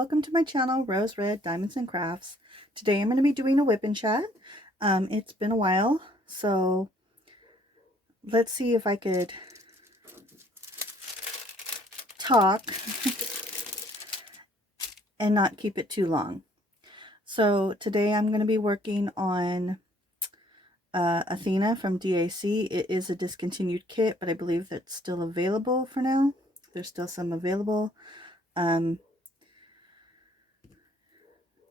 welcome to my channel, Rose Red Diamonds and Crafts. Today I'm going to be doing a whip and chat. It's been a while, so let's see if I could talk and not keep it too long. So today I'm going to be working on Athena from DAC. It is a discontinued kit, but I believe that's still available for now. There's still some available.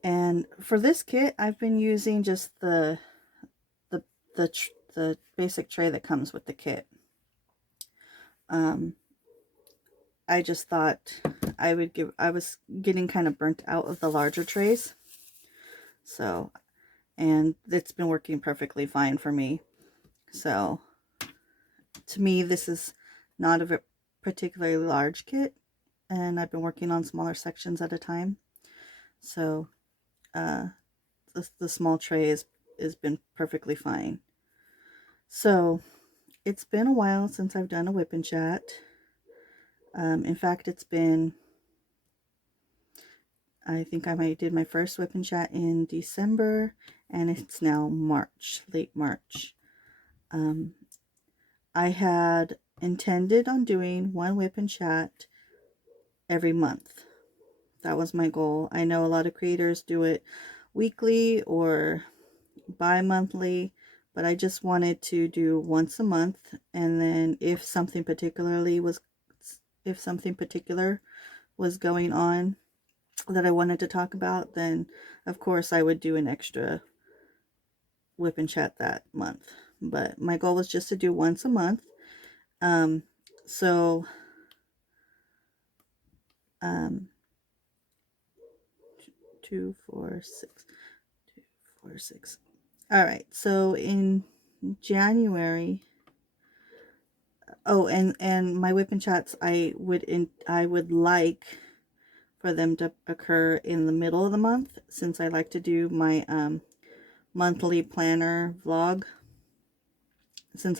And for this kit, I've been using just the basic tray that comes with the kit. I just thought I was getting kind of burnt out of the larger trays. So, and it's been working perfectly fine for me. So, to me, this is not a particularly large kit, and I've been working on smaller sections at a time. So, the small tray has been perfectly fine. So, it's been a while since I've done a whip and chat. In fact, it's been, I think I did my first whip and chat in December, and it's now March, late March. I had intended on doing one whip and chat every month. That was my goal. I know a lot of creators do it weekly or bi-monthly, but I just wanted to do once a month, and then if something particular was going on that I wanted to talk about, then of course I would do an extra whip and chat that month. But my goal was just to do once a month. So 2, 4, 6, 2, 4, 6. All right, so in January, oh, and my whip and chats, I would like for them to occur in the middle of the month, since I like to do my monthly planner vlog. Since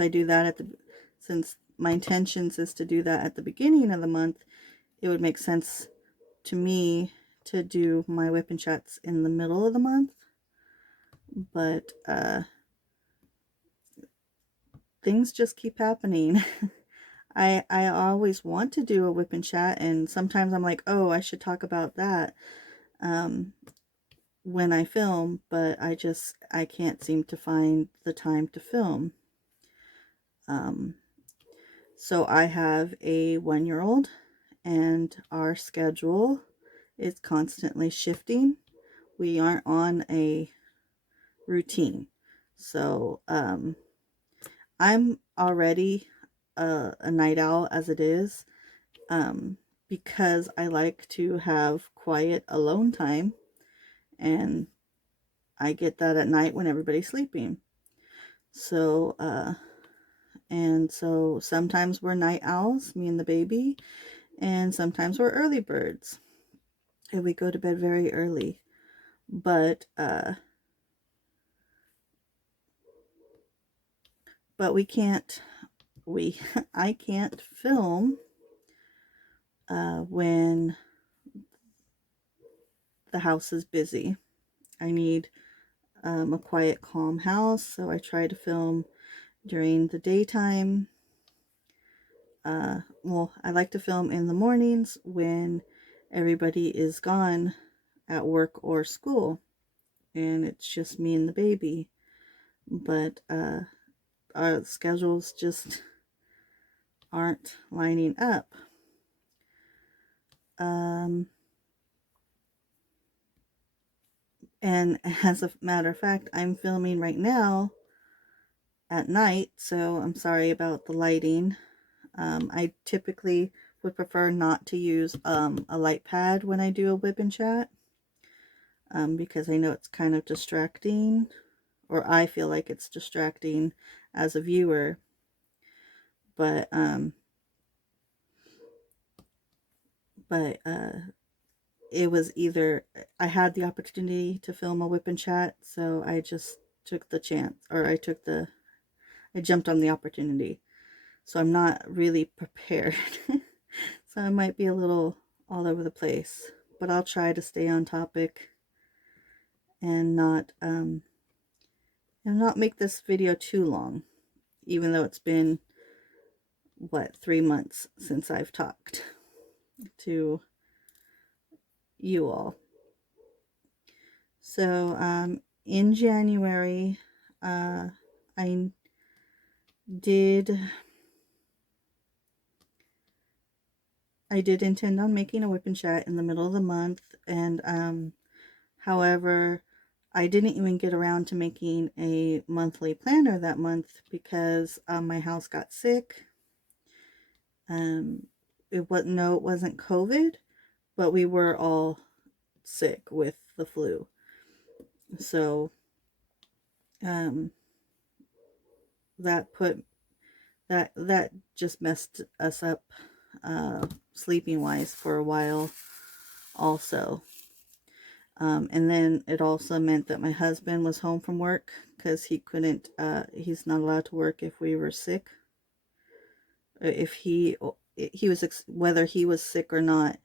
my intentions is to do that at the beginning of the month, it would make sense to me to do my whip and chats in the middle of the month. But things just keep happening. I always want to do a whip and chat, and sometimes I'm like, oh, I should talk about that when I film, but I can't seem to find the time to film. So I have a 1-year-old, and our schedule is constantly shifting. We aren't on a routine. So I'm already a night owl as it is, because I like to have quiet alone time, and I get that at night when everybody's sleeping. So and so sometimes we're night owls, me and the baby, and sometimes we're early birds, and we go to bed very early. But I can't film when the house is busy. I need a quiet, calm house, so I try to film during the daytime. Well, I like to film in the mornings when everybody is gone at work or school, and it's just me and the baby. But our schedules just aren't lining up. And as a matter of fact, I'm filming right now at night, so I'm sorry about the lighting. I typically would prefer not to use a light pad when I do a whip and chat, because I know it's kind of distracting, or I feel like it's distracting as a viewer. But it was either I had the opportunity to film a whip and chat, so I just took the chance, or I jumped on the opportunity. So I'm not really prepared. So I might be a little all over the place, but I'll try to stay on topic and not make this video too long, even though it's been, what, 3 months since I've talked to you all. So in January, I did intend on making a Whip Chat in the middle of the month, and however, I didn't even get around to making a monthly planner that month because my house got sick. It wasn't COVID, but we were all sick with the flu. So that just messed us up sleeping wise for a while also. And then it also meant that my husband was home from work because he's not allowed to work if we were sick. If he was, whether he was sick or not,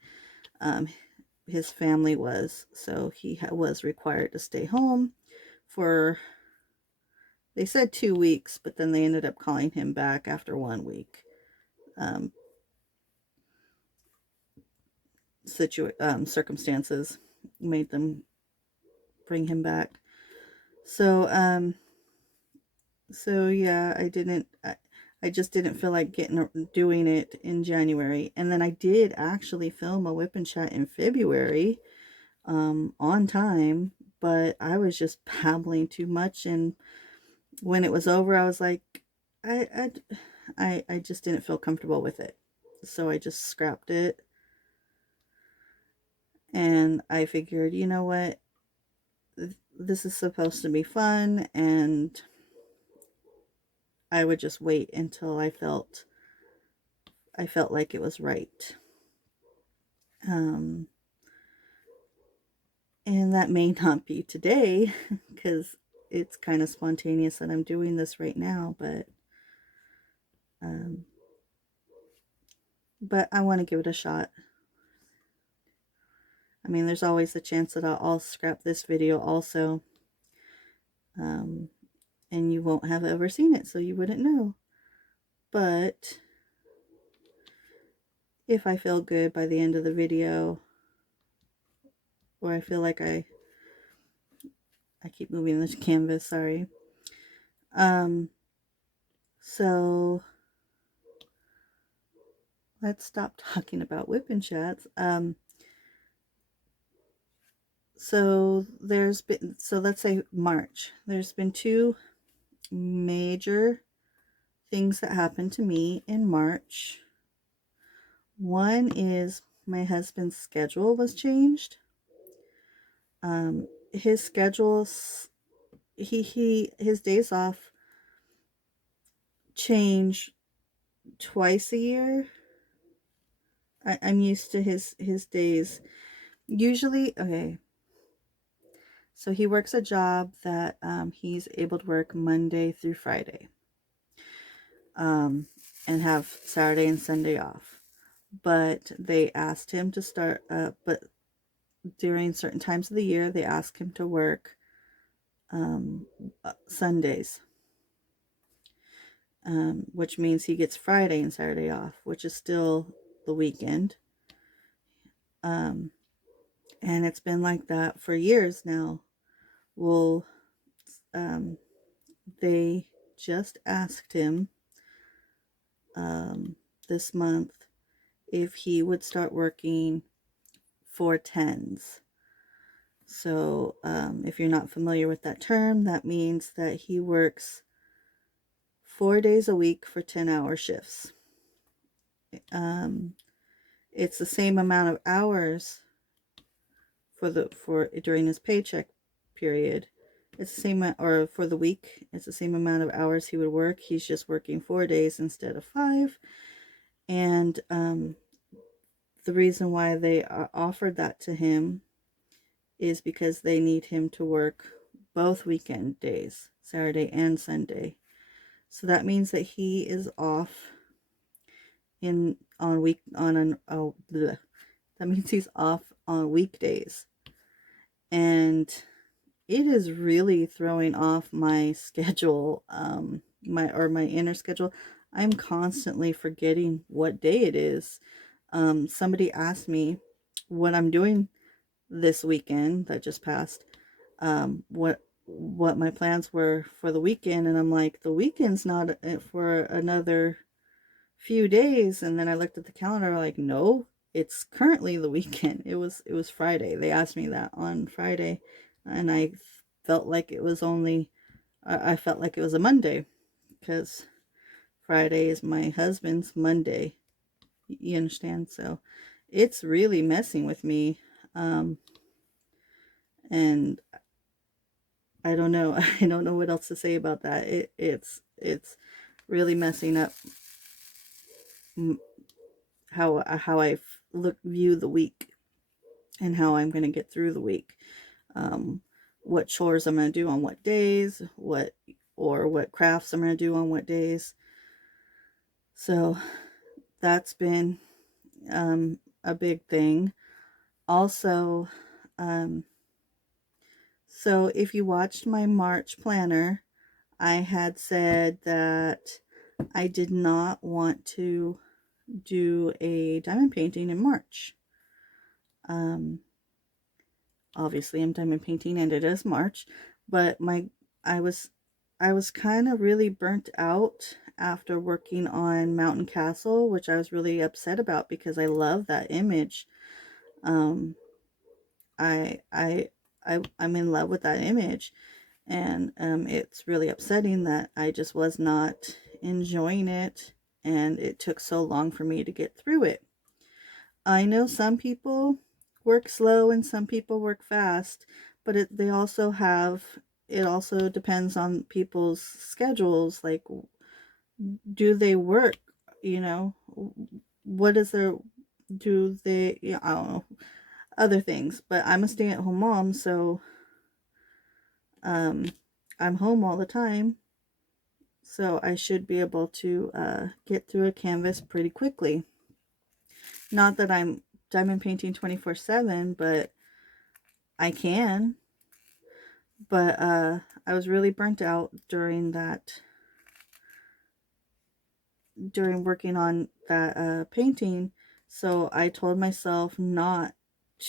his family was. So he was required to stay home for, they said 2 weeks, but then they ended up calling him back after 1 week. Circumstances made them bring him back. So yeah, I just didn't feel like doing it in January. And then I did actually film a Whip and Chat in February, on time, but I was just babbling too much, and when it was over, I was like, I just didn't feel comfortable with it. So I just scrapped it. And I figured, you know what? This is supposed to be fun, and I would just wait until I felt like it was right. And that may not be today because it's kind of spontaneous that I'm doing this right now, but I want to give it a shot. I mean, there's always the chance that I'll scrap this video also, and you won't have ever seen it, so you wouldn't know. But if I feel good by the end of the video, or I feel like I keep moving the canvas, sorry. So let's stop talking about Whip and Chats. So let's say March. There's been 2 major things that happened to me in March. One is my husband's schedule was changed. His schedules, his days off change twice a year. I'm used to his days. Usually, okay. So he works a job that he's able to work Monday through Friday, and have Saturday and Sunday off. But they asked him to start, but during certain times of the year, they ask him to work Sundays, which means he gets Friday and Saturday off, which is still the weekend. And it's been like that for years now. Well, they just asked him this month if he would start working 4/10s. So if you're not familiar with that term, that means that he works 4 days a week for 10-hour shifts. It's the same amount of hours for during his paycheck period. It's the same, or for the week, it's the same amount of hours he would work. He's just working 4 days instead of 5. And the reason why they offered that to him is because they need him to work both weekend days, Saturday and Sunday. So that means that he is off that That means he's off on weekdays. And it is really throwing off my schedule, my inner schedule. I'm constantly forgetting what day it is. Somebody asked me what I'm doing this weekend that just passed, what my plans were for the weekend, and I'm like, the weekend's not for another few days. And then I looked at the calendar, like, no, it's currently the weekend. It was Friday. They asked me that on Friday, and I felt like it was only I felt like it was a Monday, because Friday is my husband's Monday. You understand? So it's really messing with me. And I don't know. I don't know what else to say about that. It's really messing up how I view the week, and how I'm going to get through the week. What chores I'm going to do on what days, what crafts I'm going to do on what days. So that's been a big thing. Also, so if you watched my March planner, I had said that I did not want to do a diamond painting in March. Obviously I'm diamond painting and it is March, but I was I was kind of really burnt out after working on Mountain Castle, which I was really upset about because I love that image. Um, I I I'm in love with that image, and it's really upsetting that I just was not enjoying it, and it took so long for me to get through it. I know some people work slow and some people work fast, but it also depends on people's schedules. Like, do they work? You know, what is their, do they, yeah, I don't know, other things. But I'm a stay at home mom, so um, I'm home all the time. So I should be able to get through a canvas pretty quickly. Not that I'm diamond painting 24/7, but I can. But I was really burnt out during working on that painting. So I told myself not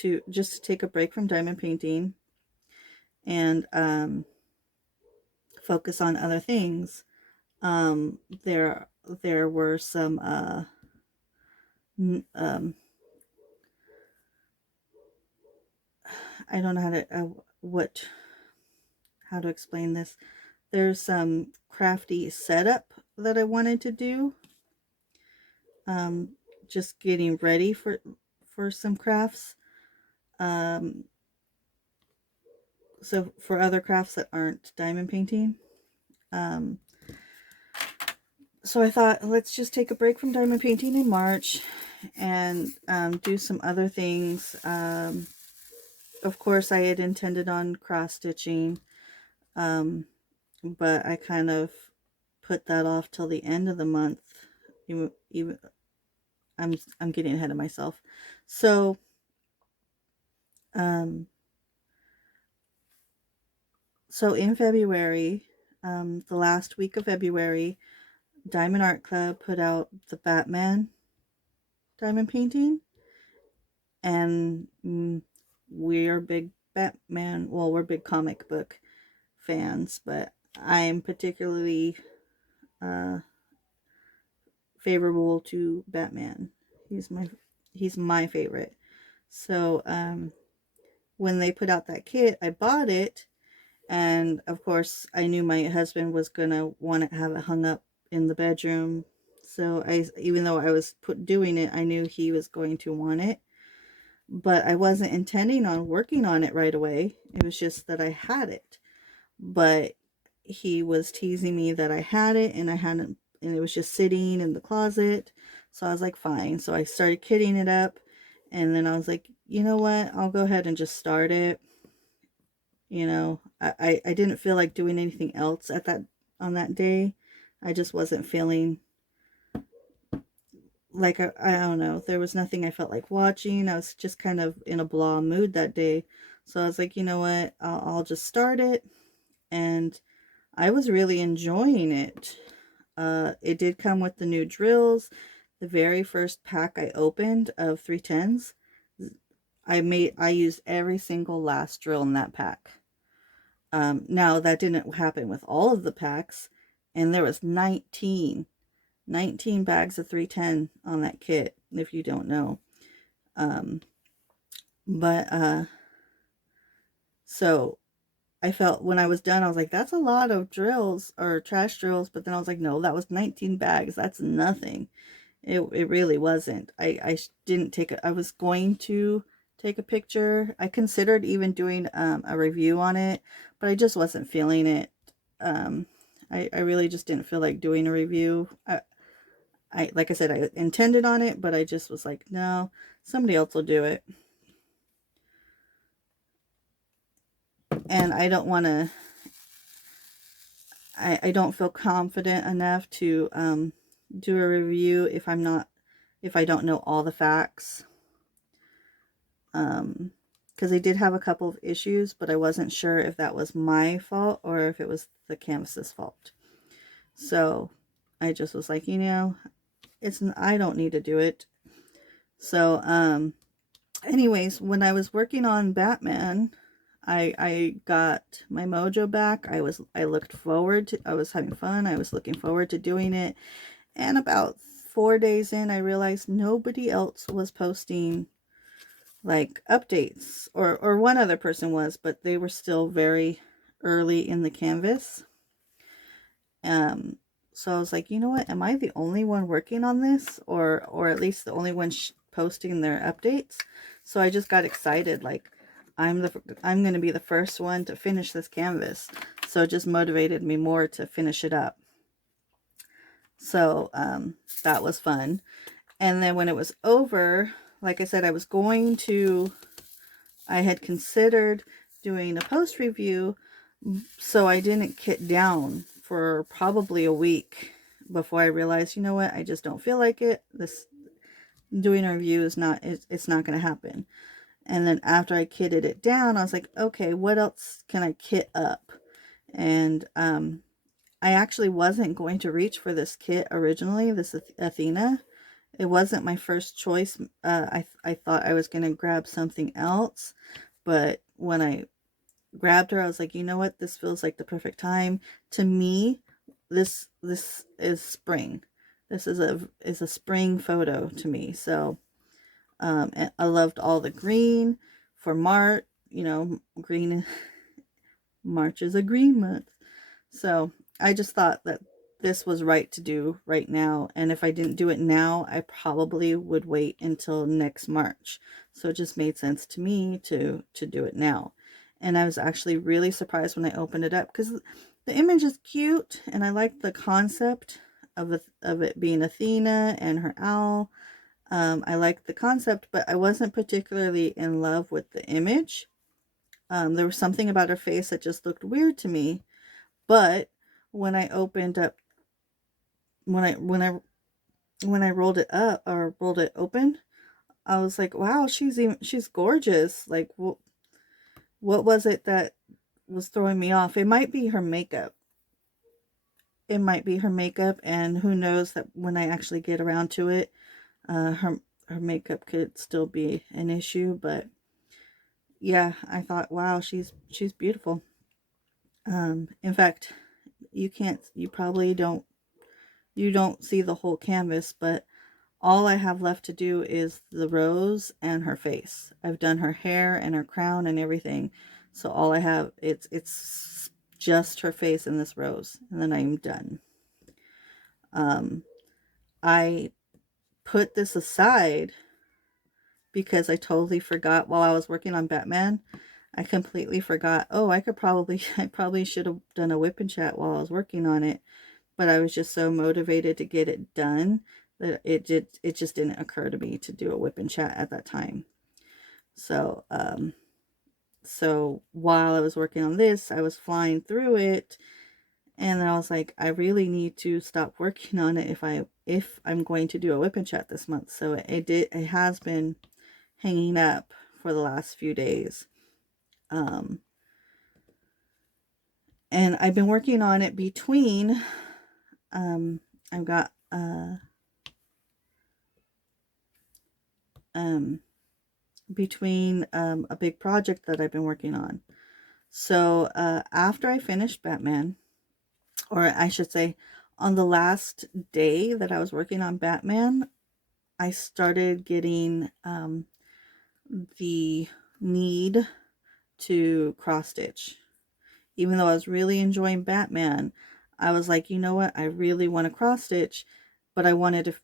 to, just to take a break from diamond painting, and focus on other things. There were some I don't know how to explain this. There's some crafty setup that I wanted to do. Just getting ready for some crafts. Um, so for other crafts that aren't diamond painting. Um, so I thought, let's just take a break from diamond painting in March, and do some other things. Of course, I had intended on cross stitching, but I kind of put that off till the end of the month. Even I'm getting ahead of myself. So um, so in February, the last week of February, Diamond Art Club put out the Batman diamond painting, and we're big Batman. Well, we're big comic book fans, but I'm particularly uh, favorable to Batman. He's my favorite. So when they put out that kit, I bought it, and of course I knew my husband was gonna want to have it hung up in the bedroom. So even though I was doing it, I knew he was going to want it, but I wasn't intending on working on it right away. It was just that I had it, but he was teasing me that I had it, and I hadn't, and it was just sitting in the closet. So I was like, fine. So I started kitting it up, and then I was like, you know what? I'll go ahead and just start it. I didn't feel like doing anything else on that day. I just wasn't feeling like, I don't know, there was nothing I felt like watching. I was just kind of in a blah mood that day. So I was like, you know what, I'll just start it. And I was really enjoying it. It did come with the new drills. The very first pack I opened of 310s, I used every single last drill in that pack. Now that didn't happen with all of the packs, and there was 19 bags of 310 on that kit, if you don't know. Um, but so I felt when I was done, I was like, that's a lot of drills or trash drills. But then I was like, no, that was 19 bags. That's nothing. It really wasn't. I didn't take I was going to take a picture. I considered even doing a review on it, but I just wasn't feeling it. Um, I really just didn't feel like doing a review. Like I said, I intended on it, but I just was like, no, somebody else will do it. And I don't want to, I don't feel confident enough to do a review if I don't know all the facts. Because I did have a couple of issues, but I wasn't sure if that was my fault or if it was the canvas's fault. So I just was like, I don't need to do it. So anyways, when I was working on Batman, I got my mojo back. I was having fun. I was looking forward to doing it. And about 4 days in, I realized nobody else was posting like updates, or one other person was, but they were still very early in the canvas. So I was like, you know what? Am I the only one working on this, or at least the only one posting their updates? So I just got excited, like I'm going to be the first one to finish this canvas. So it just motivated me more to finish it up. So that was fun. And then when it was over, like I said, I had considered doing a post review, so I didn't kit down for probably a week before I realized, you know what, I just don't feel like it. This doing a review is not, it's not going to happen. And then after I kitted it down, I was like, okay, what else can I kit up? And I actually wasn't going to reach for this kit originally, this Athena. It wasn't my first choice. I thought I was going to grab something else, but when I grabbed her, I was like, you know what? This feels like the perfect time. To me, this is spring. This is a spring photo to me. So, and I loved all the green for March. Green. March is a green month. So I just thought that this was right to do right now. And if I didn't do it now, I probably would wait until next March. So it just made sense to me to do it now. And I was actually really surprised when I opened it up, because the image is cute and I like the concept of it being Athena and her owl. I liked the concept, but I wasn't particularly in love with the image. There was something about her face that just looked weird to me. But when I opened up, when I rolled it up or rolled it open, I was like, wow, she's gorgeous. Like, what was it that was throwing me off? It might be her makeup. It might be her makeup, and who knows that when I actually get around to it, her makeup could still be an issue. But yeah, I thought, wow, she's beautiful. In fact, you probably don't see the whole canvas, but all I have left to do is the rose and her face. I've done her hair and her crown and everything. So all I have, it's just her face and this rose, and then I'm done. I put this aside because I totally forgot while I was working on Batman. I completely forgot, oh, I probably should have done a Whip Chat while I was working on it. But I was just so motivated to get it done that it just didn't occur to me to do a Whip Chat at that time. So so while I was working on this, I was flying through it, And then I was like, I really need to stop working on it if I'm going to do a Wip Chat this month. So it has been hanging up for the last few days. And I've been working on it between I've got between a big project that I've been working on. So after I finished Batman, or I should say, on the last day that I was working on Batman, I started getting the need to cross stitch. Even though I was really enjoying Batman, I was like, you know what? I really want to cross stitch, but I wanted to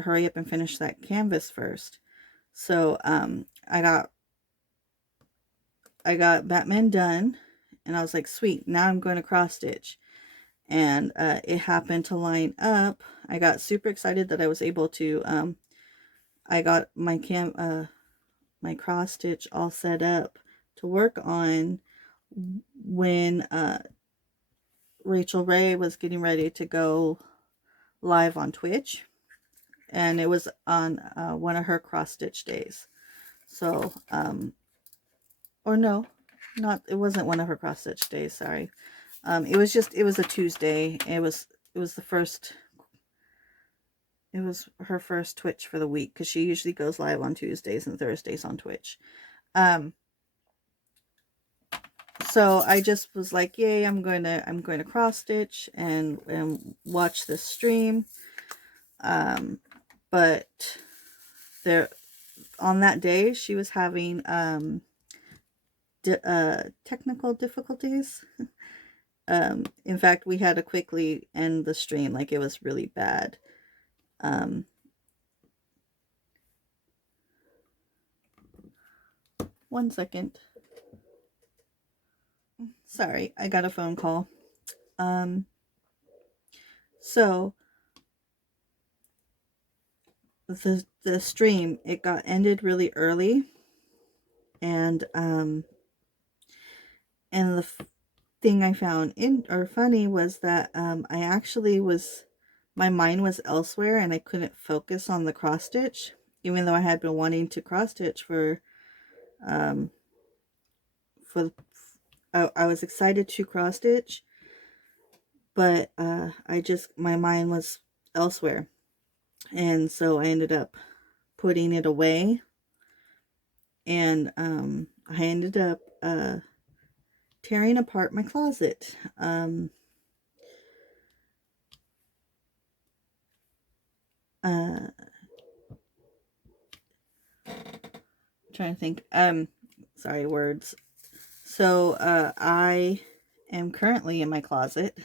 hurry up and finish that canvas first. So I got Batman done, and I was like, sweet, now I'm going to cross stitch. And it happened to line up. I got super excited that I was able to I got my cross stitch all set up to work on when Rachel Ray was getting ready to go live on Twitch, and it was on one of her cross stitch days. So or no, not it wasn't one of her cross stitch days, sorry. It was a Tuesday. It was the first, it was her first Twitch for the week, because she usually goes live on Tuesdays and Thursdays on Twitch. So I just was like, yay, I'm going to cross stitch and watch this stream. But there, on that day, she was having technical difficulties. In fact, we had to quickly end the stream, like it was really bad. One second. Sorry, I got a phone call. So the stream, it got ended really early, and the thing I found funny was that I actually my mind was elsewhere, and I couldn't focus on the cross stitch, even though I had been wanting to cross stitch for I was excited to cross stitch, but my mind was elsewhere, and so I ended up putting it away, and I ended up tearing apart my closet. Trying to think. Sorry, words. So I am currently in my closet.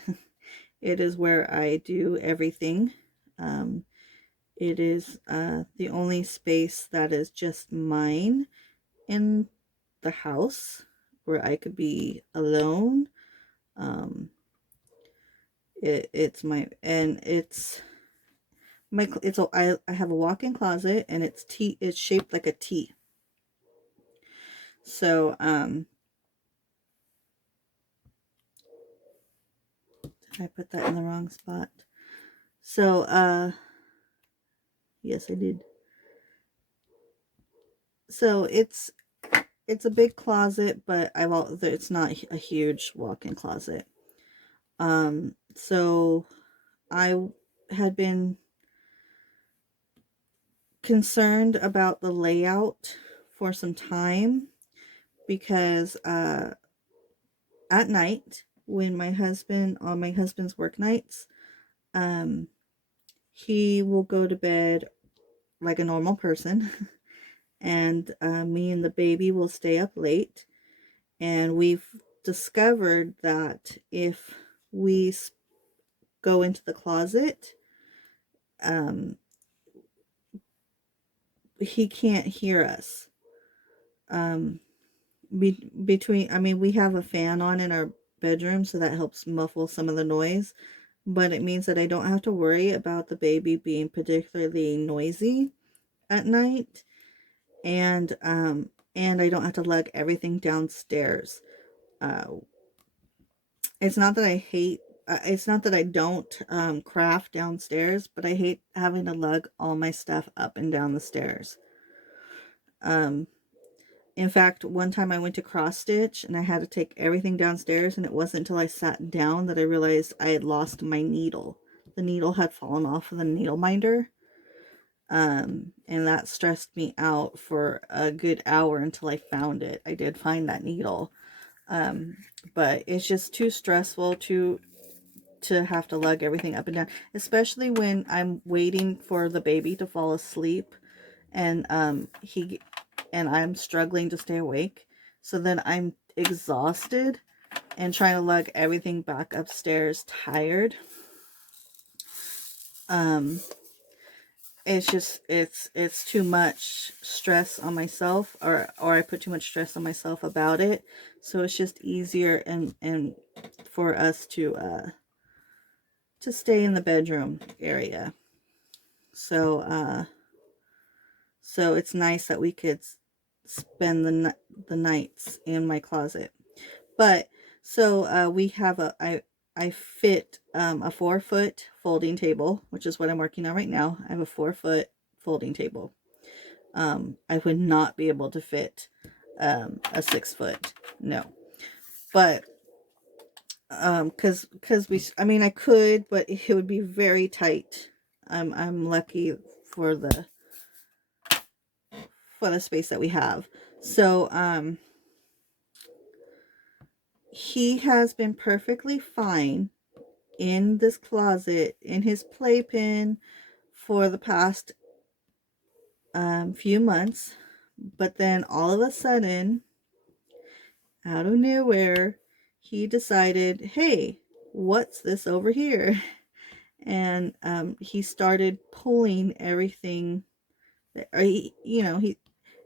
It is where I do everything. It is the only space that is just mine in the house, where I could be alone. It's my, and it's my, I have a walk-in closet, and it's shaped like a T. So did I put that in the wrong spot? So yes, I did. So it's a big closet, but it's not a huge walk-in closet. So I had been concerned about the layout for some time, because at night, when on my husband's work nights, he will go to bed like a normal person, and me and the baby will stay up late. And we've discovered that if we go into the closet, he can't hear us. We have a fan on in our bedroom, so that helps muffle some of the noise, but it means that I don't have to worry about the baby being particularly noisy at night, and I don't have to lug everything downstairs. it's not that I hate, it's not that I don't craft downstairs, but I hate having to lug all my stuff up and down the stairs. Um, in fact, one time I went to cross stitch and I had to take everything downstairs, and it wasn't until I sat down that I realized I had lost my needle. The needle had fallen off of the needle minder. And that stressed me out for a good hour until I found it. I did find that needle. Um, but it's just too stressful to have to lug everything up and down, especially when I'm waiting for the baby to fall asleep and I'm struggling to stay awake. So then I'm exhausted and trying to lug everything back upstairs tired. It's just it's too much stress on myself, or I put too much stress on myself about it. So it's just easier and for us to stay in the bedroom area. So so it's nice that we could spend the nights in my closet. But so we have I fit a 4-foot folding table, which is what I'm working on right now. I have a 4-foot folding table. I would not be able to fit a 6-foot, no. But because I mean I could, but it would be very tight. I'm lucky for the space that we have. So he has been perfectly fine in this closet in his playpen for the past few months, but then all of a sudden, out of nowhere, he decided, hey, what's this over here? And he started pulling everything that, he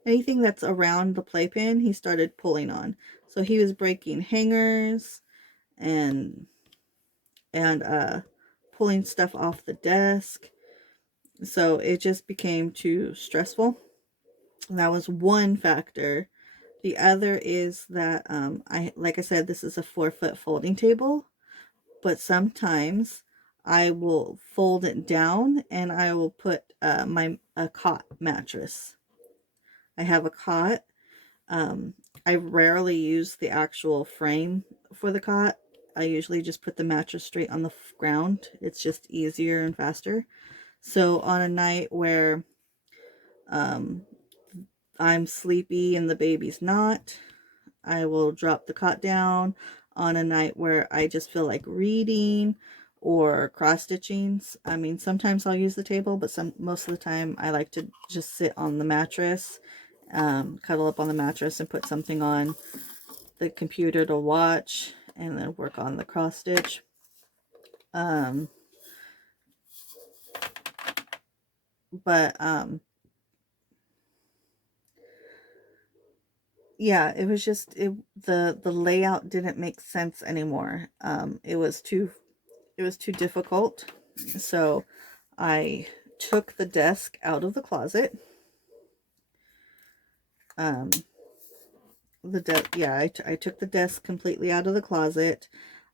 anything that's around the playpen, he started pulling on. So he was breaking hangers and pulling stuff off the desk. So it just became too stressful. That was one factor. The other is that like I said, this is a 4-foot folding table, but sometimes I will fold it down and I will put a cot mattress. I have a cot. I rarely use the actual frame for the cot. I usually just put the mattress straight on the ground. It's just easier and faster. So on a night where um, I'm sleepy and the baby's not, I will drop the cot down. On a night where I just feel like reading or cross stitching, I mean, sometimes I'll use the table, but most of the time I like to just sit on the mattress, cuddle up on the mattress and put something on the computer to watch and then work on the cross stitch. But yeah, it was just the layout didn't make sense anymore. It was too difficult. So I took the desk out of the closet. I took the desk completely out of the closet.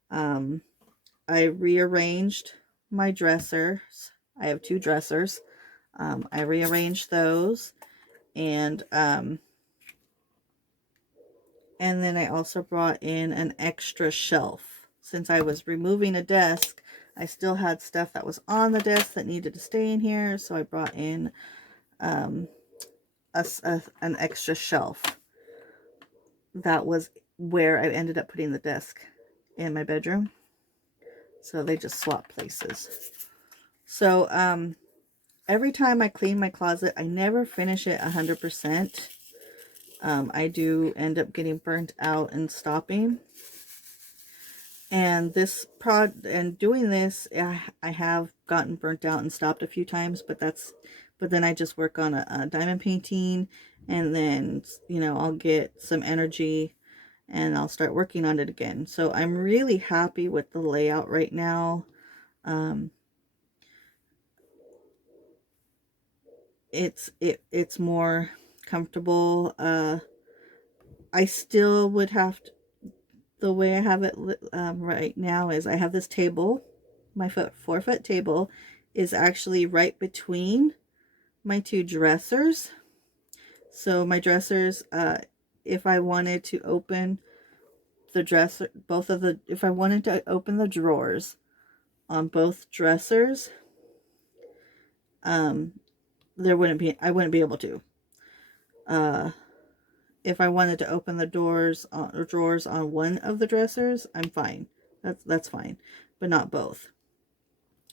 I rearranged my dressers. I have 2 dressers. I rearranged those, and then I also brought in an extra shelf. Since I was removing a desk, I still had stuff that was on the desk that needed to stay in here, so I brought in an extra shelf. That was where I ended up putting the desk in my bedroom. So they just swapped places. So every time I clean my closet, I never finish it 100%. I do end up getting burnt out and stopping. And doing this, I have gotten burnt out and stopped a few times, but then I just work on a diamond painting, and then, I'll get some energy and I'll start working on it again. So I'm really happy with the layout right now. It's more comfortable. I still would have to, the way I have it right now is I have this table. My 4-foot table is actually right between my two dressers. So my dressers, if I wanted to open the dresser, if I wanted to open the drawers on both dressers, I wouldn't be able to. If I wanted to open the drawers on one of the dressers, I'm fine. That's fine, but not both.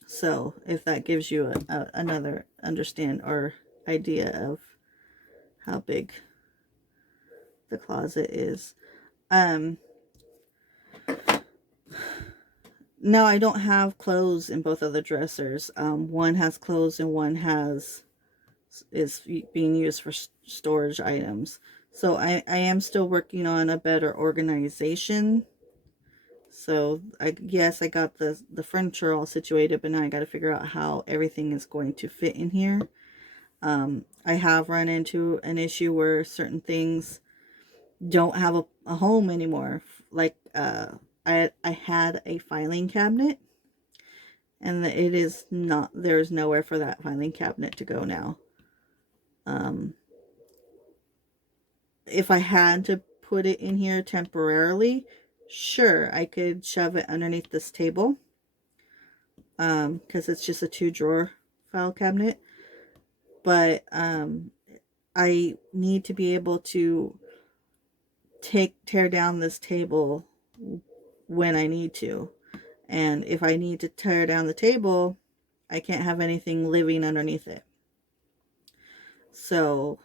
So if that gives you another understand or idea of how big the closet is. No, I don't have clothes in both of the dressers. One has clothes and one is being used for storage items. So I am still working on a better organization. So yes, I got the furniture all situated, but now I got to figure out how everything is going to fit in here. I have run into an issue where certain things don't have a home anymore. Like I had a filing cabinet, and it is not, there's nowhere for that filing cabinet to go now. If I had to put it in here temporarily, sure, I could shove it underneath this table, because it's just a 2-drawer file cabinet. But I need to be able to tear down this table when I need to. And if I need to tear down the table, I can't have anything living underneath it. So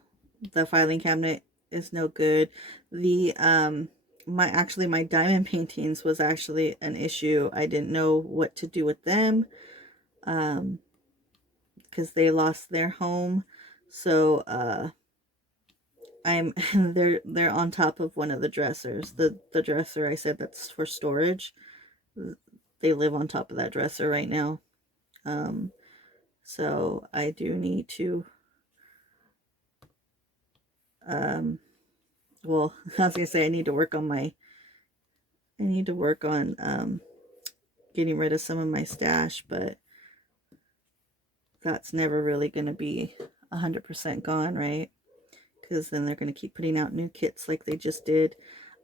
the filing cabinet is no good. The my diamond paintings was actually an issue. I didn't know what to do with them, because they lost their home. So I'm they're on top of one of the dressers. The dresser I said that's for storage, they live on top of that dresser right now. So I do need to well, I was gonna say I need to work on getting rid of some of my stash, but that's never really gonna be 100% gone, right? Because then they're gonna keep putting out new kits like they just did.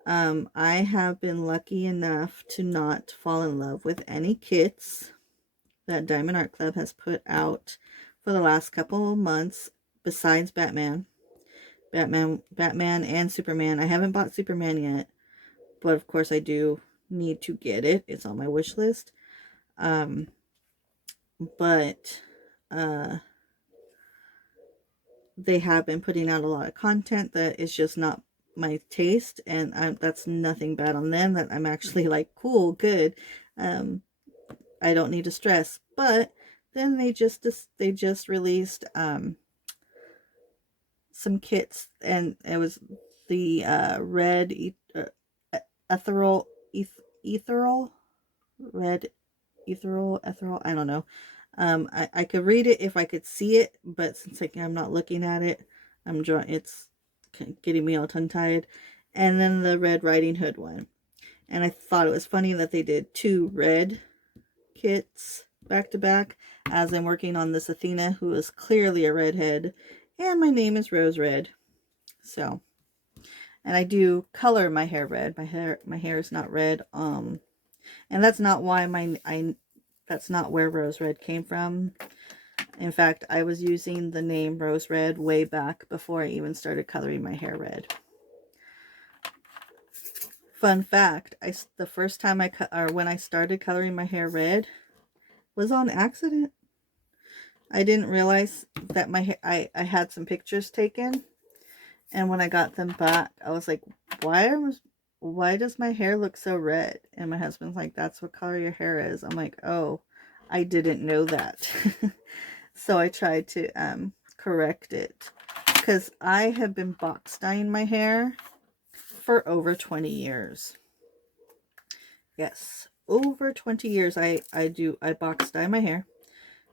I have been lucky enough to not fall in love with any kits that Diamond Art Club has put out for the last couple of months, besides Batman and Superman. I haven't bought Superman yet, but of course I do need to get it. It's on my wish list. But they have been putting out a lot of content that is just not my taste, and that's nothing bad on them. That I'm actually like, cool, good. I don't need to stress. But then they just released some kits, and it was the red ethereal red ethereal, I don't know. I could read it if I could see it, but since I'm not looking at it, I'm drawing, it's getting me all tongue-tied. And then the Red Riding Hood one, and I thought it was funny that they did 2 red kits back to back, as I'm working on this Athena, who is clearly a redhead, and my name is Rose Red. So, and I do color my hair red. My hair is not red. And that's not why that's not where Rose Red came from. In fact, I was using the name Rose Red way back before I even started coloring my hair red. Fun fact, the first time when I started coloring my hair red was on accident. I didn't realize that I had some pictures taken, and when I got them back, I was like, why does my hair look so red? And my husband's like, that's what color your hair is. I'm like, oh, I didn't know that. So I tried to correct it, because I have been box dyeing my hair for over 20 years. Yes, over 20 years I box dye my hair.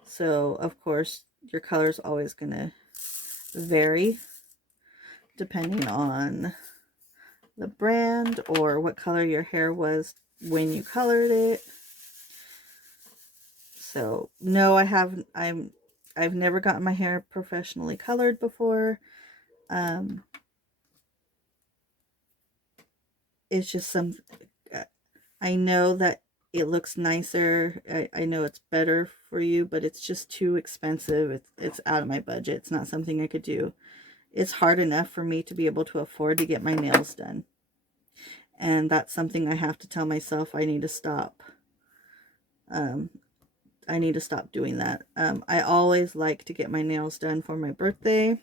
So of course your color is always gonna vary depending on the brand or what color your hair was when you colored it. So no, I've never gotten my hair professionally colored before. It's just I know that it looks nicer. I know it's better for you, but it's just too expensive. It's out of my budget. It's not something I could do. It's hard enough for me to be able to afford to get my nails done. And that's something I have to tell myself I need to stop. I need to stop doing that. I always like to get my nails done for my birthday.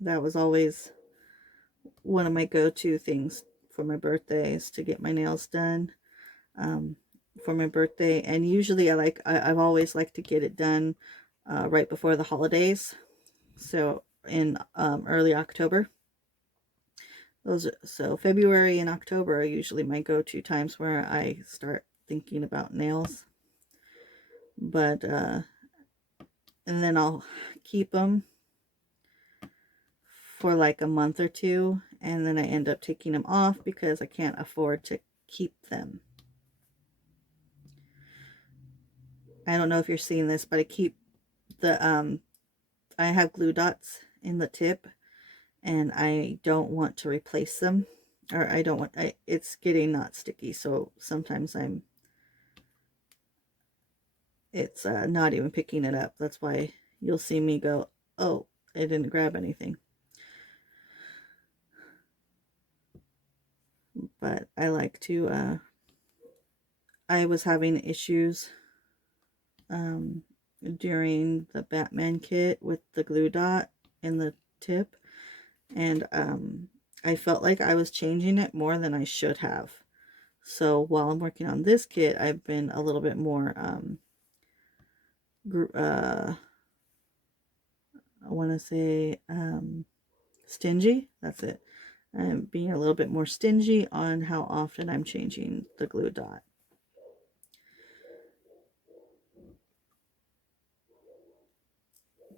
That was always one of my go-to things for my birthday, is to get my nails done for my birthday. And usually I've always liked to get it done right before the holidays. So in early October. So February and October are usually my go-to times where I start thinking about nails. But and then I'll keep them for like a month or two, and then I end up taking them off because I can't afford to keep them. I don't know if you're seeing this, but I keep the I have glue dots in the tip, and I don't want to replace them, or I don't want it's getting not sticky, so sometimes it's not even picking it up. That's why you'll see me go, oh, I didn't grab anything. But I like to I was having issues during the Batman kit with the glue dot in the tip, and I felt like I was changing it more than I should have. So while I'm working on this kit, I've been a little bit more I want to say stingy. That's it. I'm being a little bit more stingy on how often I'm changing the glue dot.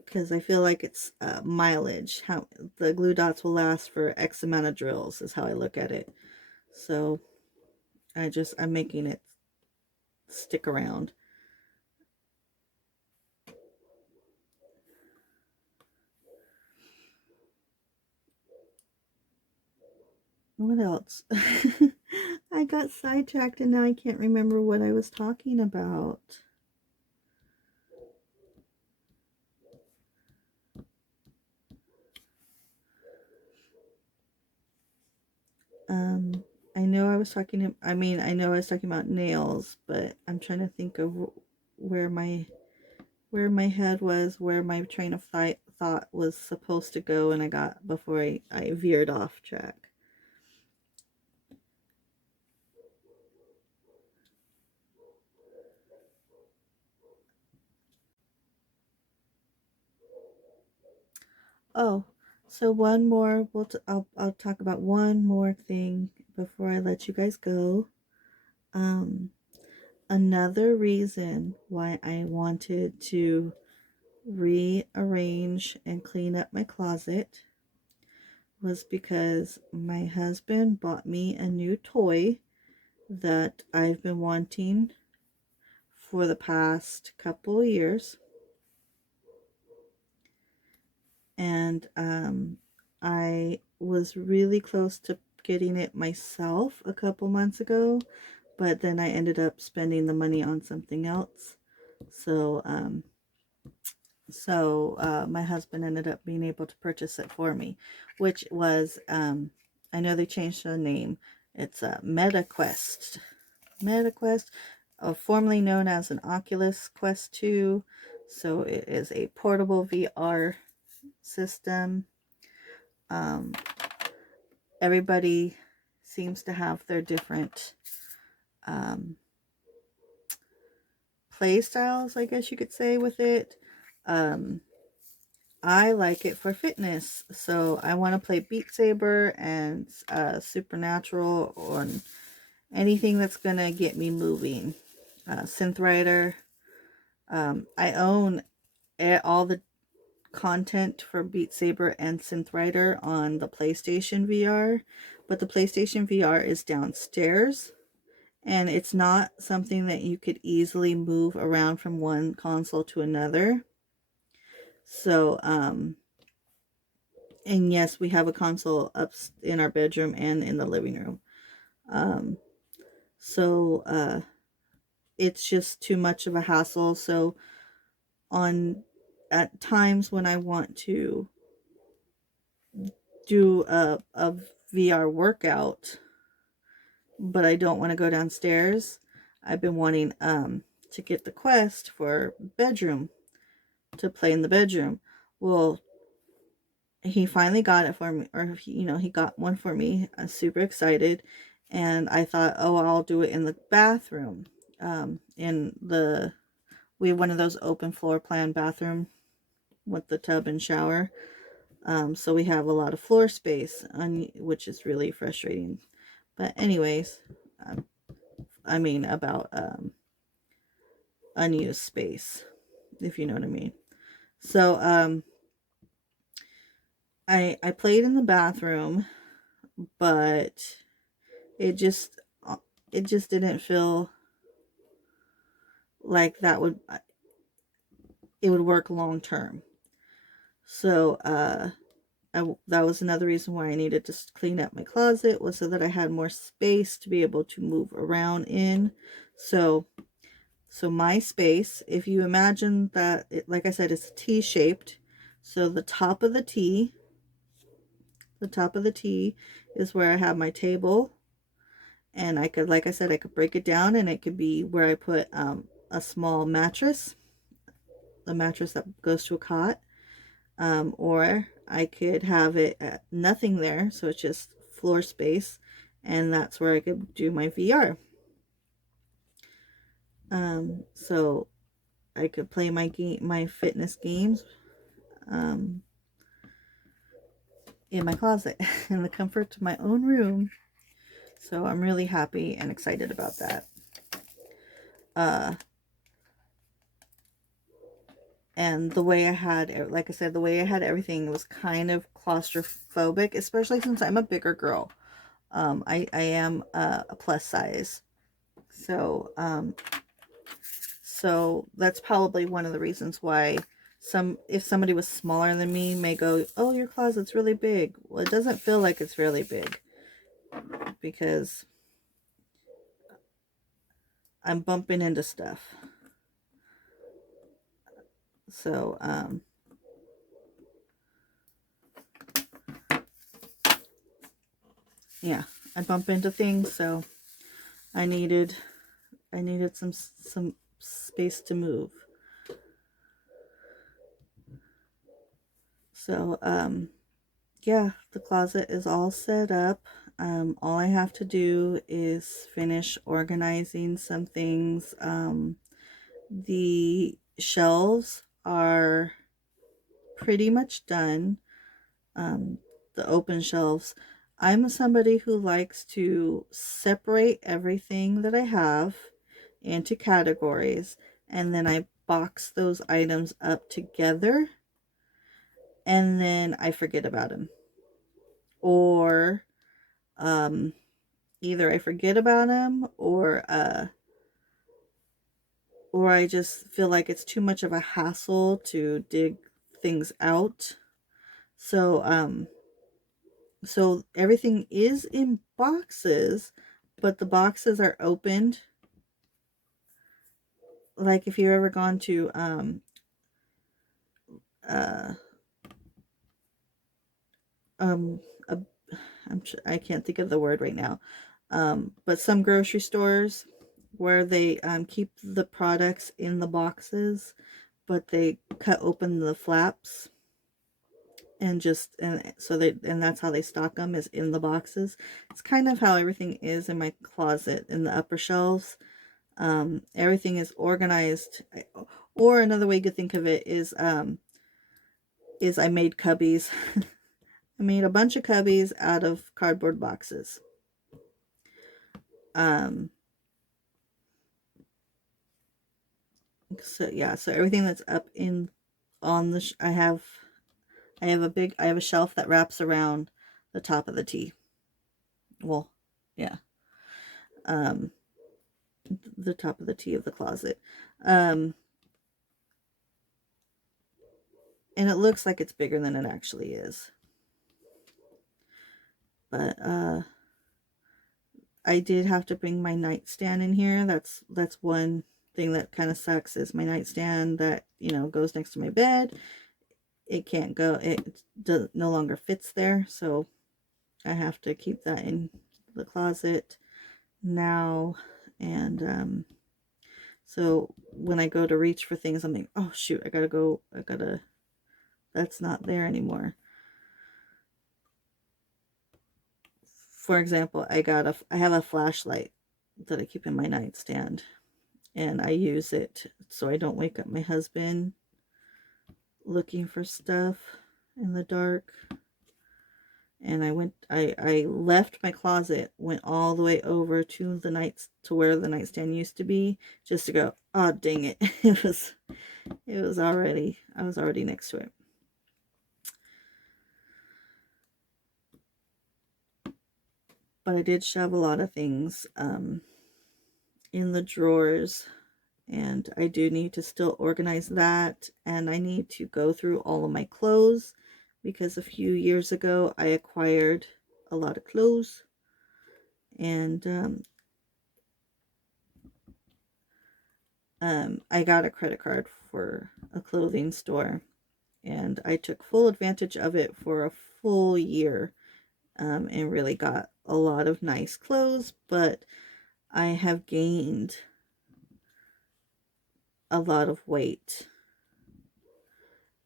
Because I feel like it's mileage. How the glue dots will last for X amount of drills is how I look at it. So I'm making it stick around. What else? I got sidetracked and now I can't remember what I was talking about. I know I was talking, I know I was talking about nails, but I'm trying to think of where my head was, where my train of thought was supposed to go, and I got before I veered off track. Oh, so one more, I'll talk about one more thing before I let you guys go. Another reason why I wanted to rearrange and clean up my closet was because my husband bought me a new toy that I've been wanting for the past couple of years. And I was really close to getting it myself a couple months ago, but then I ended up spending the money on something else. So my husband ended up being able to purchase it for me, which was I know they changed the name. It's a MetaQuest, formerly known as an Oculus Quest 2. So it is a portable VR system. Everybody seems to have their different play styles, I guess you could say, with it. I like it for fitness, so I want to play Beat Saber and Supernatural, or anything that's gonna get me moving. Synth Rider. I own all the content for Beat Saber and Synth Rider on the PlayStation VR, but the PlayStation VR is downstairs, and it's not something that you could easily move around from one console to another. So, and yes, we have a console up in our bedroom and in the living room. So it's just too much of a hassle. So at times when I want to do a VR workout, but I don't want to go downstairs, I've been wanting to get the Quest for bedroom, to play in the bedroom. Well, he finally got it for me, or he got one for me. I'm super excited, and I thought, oh, I'll do it in the bathroom. We have one of those open floor plan bathroom with the tub and shower. So we have a lot of floor space, which is really frustrating. But anyways, I mean about unused space, if you know what I mean. So I played in the bathroom, but it just didn't feel like it would work long term. So that was another reason why I needed to clean up my closet, was so that I had more space to be able to move around in. So my space, if you imagine that, like I said, it's T-shaped. So the top of the T is where I have my table. And I could, like I said, I could break it down, and it could be where I put a small mattress, a mattress that goes to a cot. Or I could have it nothing there, so it's just floor space, and that's where I could do my VR. So I could play my fitness games in my closet in the comfort of my own room. So I'm really happy and excited about that. And the way I had, like I said, the way I had everything was kind of claustrophobic, especially since I'm a bigger girl. I am a plus size. So, so that's probably one of the reasons why if somebody was smaller than me may go, oh, your closet's really big. Well, it doesn't feel like it's really big, because I'm bumping into stuff. So, yeah, I bump into things, so I needed some space to move. So, yeah, the closet is all set up. All I have to do is finish organizing some things. The shelves are pretty much done. The open shelves. I'm somebody who likes to separate everything that I have into categories, and then I box those items up together, and then I forget about them. Or either I forget about them, or I just feel like it's too much of a hassle to dig things out. So so everything is in boxes, but the boxes are opened. Like if you've ever gone to uh um a, I can't think of the word right now, but some grocery stores where they keep the products in the boxes, but they cut open the flaps, and that's how they stock them, is in the boxes. It's kind of how everything is in my closet, in the upper shelves. Everything is organized. Or another way you could think of it is I made cubbies. I made a bunch of cubbies out of cardboard boxes. So yeah, so everything that's up in on the I have a shelf that wraps around the top of the T. Well, yeah. Um the top of the T of the closet. And it looks like it's bigger than it actually is. But I did have to bring my nightstand in here. That's one thing that kind of sucks, is my nightstand that, you know, goes next to my bed. It can't go, it no longer fits there, so I have to keep that in the closet now. And so when I go to reach for things, I'm like, oh shoot, that's not there anymore. For example, I have a flashlight that I keep in my nightstand, and I use it so I don't wake up my husband looking for stuff in the dark. And I left my closet, went all the way over to where the nightstand used to be, just to go, oh dang it. I was already next to it. But I did shove a lot of things in the drawers, and I do need to still organize that, and I need to go through all of my clothes, because a few years ago I acquired a lot of clothes, and I got a credit card for a clothing store, and I took full advantage of it for a full year, and really got a lot of nice clothes. But I have gained a lot of weight,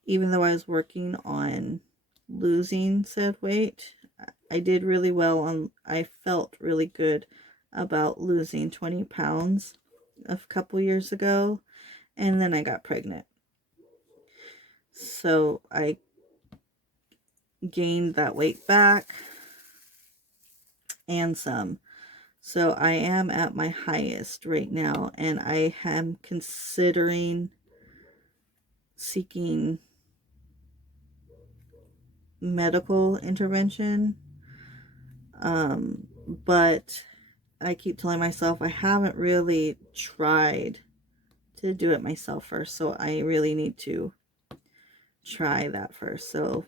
even though I was working on losing said weight. I did really well on, I felt really good about losing 20 pounds a couple years ago, and then I got pregnant. So I gained that weight back and some. So I am at my highest right now, and I am considering seeking medical intervention. But I keep telling myself I haven't really tried to do it myself first, so I really need to try that first. So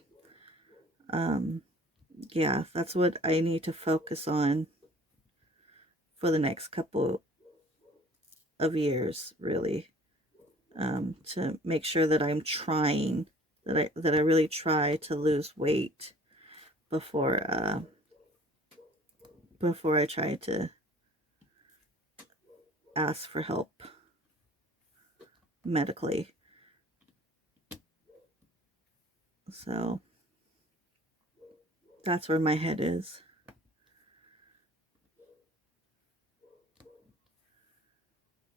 yeah, that's what I need to focus on for the next couple of years, really, to make sure that I'm trying, that I really try to lose weight before I try to ask for help medically. So that's where my head is.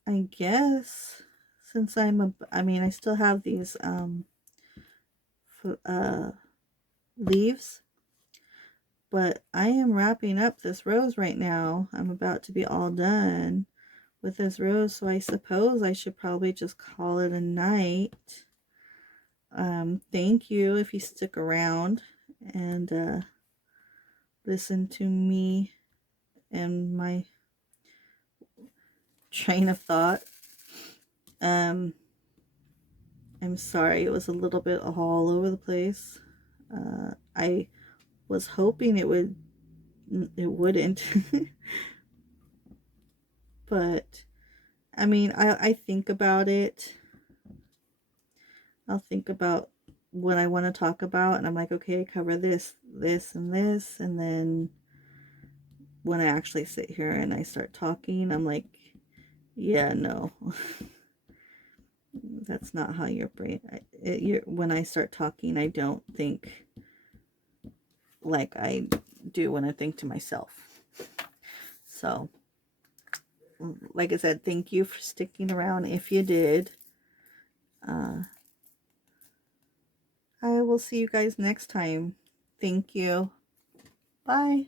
I guess, since I mean, I still have these leaves, but I am wrapping up this rose right now. I'm about to be all done with this rose, so I suppose I should probably just call it a night. Thank you if you stick around and listen to me and my train of thought. I'm sorry it was a little bit all over the place. I was hoping it wouldn't. But I mean, I think about it. I'll think about what I want to talk about, and I'm like, okay, cover this, this, and this. And then when I actually sit here and I start talking, I'm like, yeah, no. That's not how your brain, when I start talking, I don't think like I do when I think to myself. So, like I said, thank you for sticking around if you did. I will see you guys next time. Thank you. Bye.